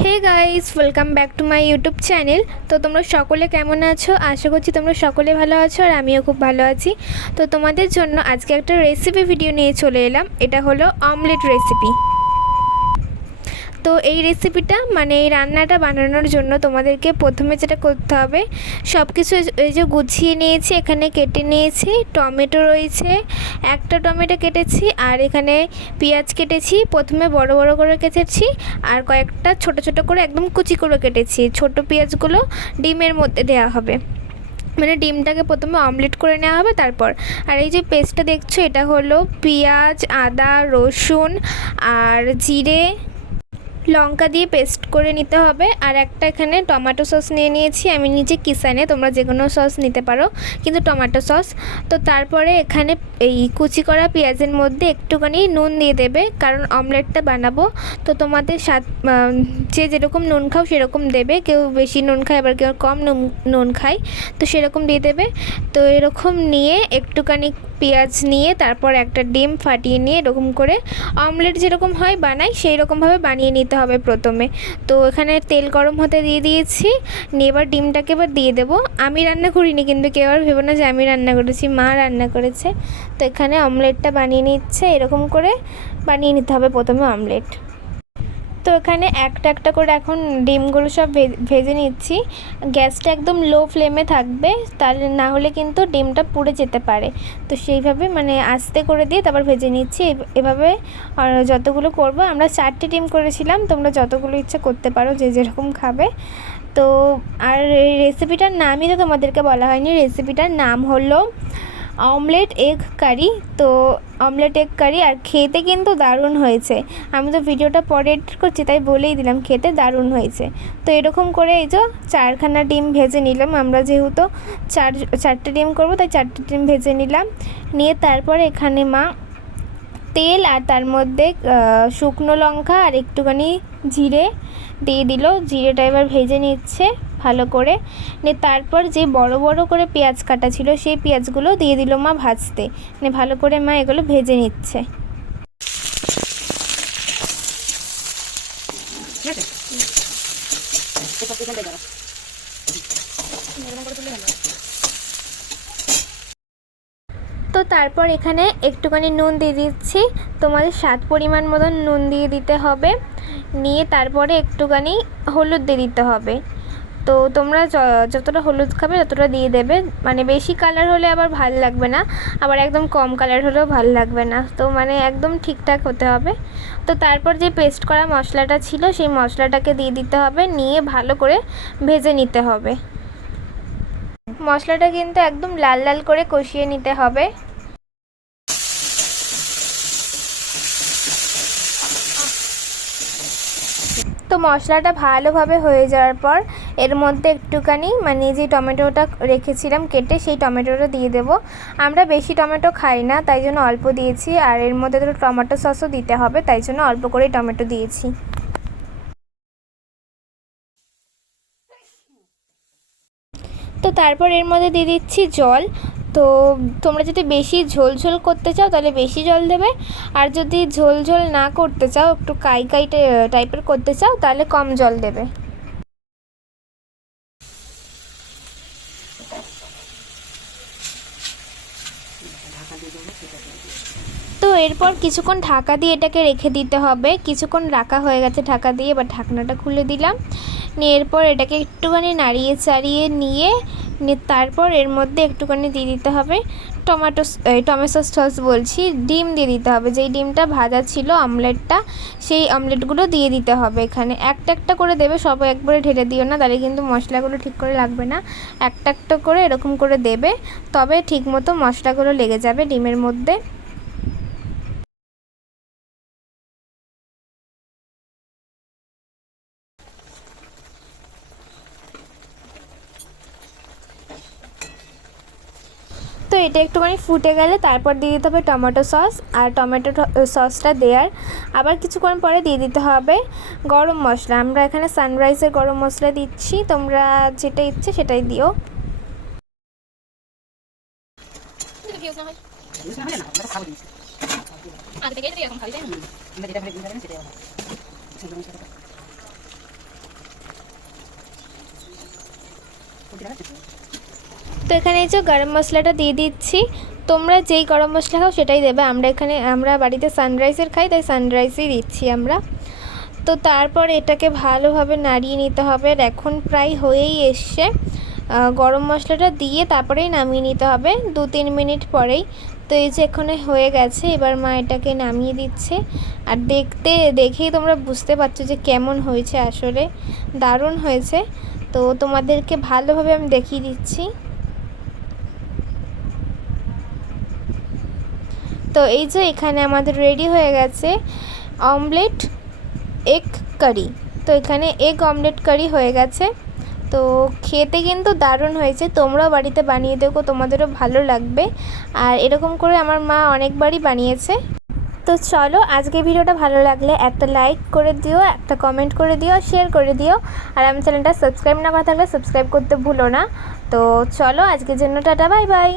Hey guys, welcome back to my YouTube channel. তো তোমরা সকলে কেমন আছো? আশা করছি তোমরা সকলে ভালো আছো আর আমিও খুব ভালো আছি। তো তোমাদের জন্য আজকে একটা রেসিপি ভিডিও নিয়ে চলে এলাম। এটা হলো অমলেট রেসিপি। তো এই রেসিপিটা মানে এই রান্নাটা বানানোর জন্য তোমাদেরকে প্রথমে যেটা করতে হবে, সব কিছু এই যে গুছিয়ে নিয়েছি, এখানে কেটে নিয়েছি। টমেটো রয়েছে, একটা টমেটো কেটেছি, আর এখানে পেঁয়াজ কেটেছি। প্রথমে বড় বড় করে কেটেছি আর কয়েকটা ছোট ছোট করে একদম কুচি করে কেটেছি। ছোট পেঁয়াজগুলো ডিমের মধ্যে দেওয়া হবে, মানে ডিমটাকে প্রথমে অমলেট করে নেওয়া হবে তারপর। আর এই যে পেস্টটা দেখছো, এটা হলো পেঁয়াজ, আদা, রসুন আর জিরে, লঙ্কা দিয়ে পেস্ট করে নিতে হবে। আর একটা এখানে টমেটো সস নিয়ে নিয়েছি আমি নিজে কিষানে, তোমরা যে কোনো সস নিতে পারো, কিন্তু টমেটো সস। তো তারপরে এখানে এই কুচি করা পেঁয়াজের মধ্যে একটুখানি নুন দিয়ে দেবে, কারণ অমলেটটা বানাবো। তো তোমাদের স্বাদ, যে যেরকম নুন খাও সেরকম দেবে। কেউ বেশি নুন খায়, আবার কেউ কম নুন খায়, তো সেরকম দিয়ে দেবে। তো এরকম নিয়ে একটুখানি পেঁয়াজ নিয়ে তারপর একটা ডিম ফাটিয়ে নিয়ে এরকম করে অমলেট যেরকম হয় বানাই সেই রকমভাবে বানিয়ে নিতে হবে প্রথমে। তো এখানে তেল গরম হতে দিয়ে দিয়েছি, নিয়ে এবার ডিমটাকে এবার দিয়ে দেবো। আমি রান্না করিনি, কিন্তু কেউ আর ভেবো না যে আমি রান্না করেছি, মা রান্না করেছে। তো এখানে অমলেটটা বানিয়ে নিচ্ছে, এরকম করে বানিয়ে নিতে হবে প্রথমে অমলেট। তো এখানে একটা একটা করে এখন ডিমগুলো সব ভেজে নিচ্ছি। গ্যাসটা একদম লো ফ্লেমে থাকবে, তাহলে না হলে কিন্তু ডিমটা পুড়ে যেতে পারে। তো সেইভাবে মানে আস্তে করে দিয়ে তারপর ভেজে নিচ্ছি এভাবে। আর যতগুলো করব, আমরা 4টে ডিম করেছিলাম, তোমরা যতগুলো ইচ্ছা করতে পারো, যে যেরকম খাবে। তো আর এই রেসিপিটার নামই তো তোমাদেরকে বলা হয়নি, রেসিপিটার নাম হলো অমলেট এগ কারি। তো অমলেট এগ কারি, আর খেতে কিন্তু দারুণ হয়েছে। আমি তো ভিডিওটা পরে এডিট করছি, তাই বলেই দিলাম খেতে দারুণ হয়েছে। তো এরকম করে এই যে 4খানা ডিম ভেজে নিলাম, আমরা যেহেতু 4টে ডিম করবো তাই 4টে ডিম ভেজে নিলাম। নিয়ে তারপরে এখানে মা তেল আর তার মধ্যে শুকনো লঙ্কা আর একটুখানি জিরে দিয়ে দিল। জিরেটা এবার ভেজে নিচ্ছে ভালো করে। নিয়ে তারপর যে বড় বড় করে পেঁয়াজ কাটা ছিল সেই পেঁয়াজগুলো দিয়ে দিল মা ভাজতে। নিয়ে ভালো করে মা এগুলো ভেজে নিচ্ছে। তো তারপর এখানে একটুখানি নুন দিয়ে দিচ্ছি, তোমাদের স্বাদ পরিমাণ মতন নুন দিয়ে দিতে হবে। নিয়ে তারপরে একটুখানি হলুদ দিয়ে দিতে হবে। তো তোমরা যতটা হলুদ খাবে ততটা দিয়ে দেবে, মানে বেশি কালার হলে আবার ভাল লাগবে না, আবার একদম কম কালার হলেও ভাল লাগবে না। তো মানে একদম ঠিকঠাক হতে হবে। তো তারপর যে পেস্ট করা মশলাটা ছিল সেই মশলাটাকে দিয়ে দিতে হবে, নিয়ে ভালো করে ভেজে নিতে হবে। মশলাটা কিন্তু একদম লাল লাল করে কষিয়ে নিতে হবে। তো মশলাটা ভালোভাবে হয়ে যাওয়ার পর এর মধ্যে একটুখানি মানে যে টমেটোটা রেখেছিলাম কেটে, সেই টমেটোটা দিয়ে দেব। আমরা বেশি টমেটো খাই না, তাই জন্য অল্প দিয়েছি। আর এর মধ্যে তো টমেটো সসও দিতে হবে, তাই জন্য অল্প করেই টমেটো দিয়েছি। তো তারপর এর মধ্যে দিয়ে দিচ্ছি জল। তো তোমরা যদি বেশি ঝোল ঝোল করতে চাও তাহলে বেশি জল দেবে, আর যদি ঝোল ঝোল না করতে চাও, একটু কাই কাই টাইপের করতে চাও, তাহলে কম জল দেবে। তো এরপর কিছুক্ষণ ঢাকা দিয়ে এটাকে রেখে দিতে হবে। কিছুক্ষণ রাখা হয়ে গেছে ঢাকা দিয়ে, এবার ঢাকনাটা খুলে দিলাম। নিয়ে এরপর এটাকে একটুখানি নাড়িয়ে চাড়িয়ে নিয়ে তারপর এর মধ্যে একটুখানি দিয়ে দিতে হবে টমেটো সস বলছি, ডিম দিয়ে দিতে হবে। যেই ডিমটা ভাজা ছিল অমলেটটা, সেই অমলেটগুলো দিয়ে দিতে হবে। এখানে একটা একটা করে দেবে, সবাই একবারে ঢেলে দিও না, তাহলে কিন্তু মশলাগুলো ঠিক করে লাগবে না। একটা একটা করে এরকম করে দেবে, তবে ঠিক মতো মশলাগুলো লেগে যাবে ডিমের মধ্যে। তো এটা একটুখানি ফুটে গেলে তারপর দিয়ে দিতে হবে টমেটো সস। আর টমেটো সসটা দেওয়ার আবার কিছুক্ষণ পরে দিয়ে দিতে হবে গরম মশলা। আমরা এখানে সানরাইজের গরম মশলা দিচ্ছি, তোমরা যেটা ইচ্ছে সেটাই দিও। তো এখানে এই যে গরম মশলাটা দিয়ে দিচ্ছি। তোমরা যেই গরম মশলা খাও সেটাই দেবে। আমরা বাড়িতে সানরাইজের খাই, তাই সানরাইজই দিচ্ছি আমরা। তো তারপর এটাকে ভালোভাবে নাড়িয়ে নিতে হবে। আর এখন প্রায় হয়েই এসছে। গরম মশলাটা দিয়ে তারপরেই নামিয়ে নিতে হবে 2-3 মিনিট পরেই। তো এই যে এখানে হয়ে গেছে, এবার মা এটাকে নামিয়ে দিচ্ছে। আর দেখেই তোমরা বুঝতে পারছো যে কেমন হয়েছে, আসলে দারুণ হয়েছে। তো তোমাদেরকে ভালোভাবে আমি দেখিয়ে দিচ্ছি। তো এই যে এখানে আমাদের রেডি হয়ে গেছে অমলেট এগ কারি। তো এখানে এগ অমলেট কারি হয়ে গেছে। তো খেতে কিন্তু দারুণ হয়েছে, তোমরাও বাড়িতে বানিয়ে দেখো, তোমাদেরও ভালো লাগবে। আর এরকম করে আমার মা অনেকবারই বানিয়েছে। তো চলো, আজকে ভিডিওটা ভালো লাগলে একটা লাইক করে দিও, একটা কমেন্ট করে দিও, শেয়ার করে দিও। আর আমার চ্যানেলটা সাবস্ক্রাইব না করা থাকলে সাবস্ক্রাইব করতে ভুলো না। তো চলো, আজকের জন্য টাটা, বাই বাই।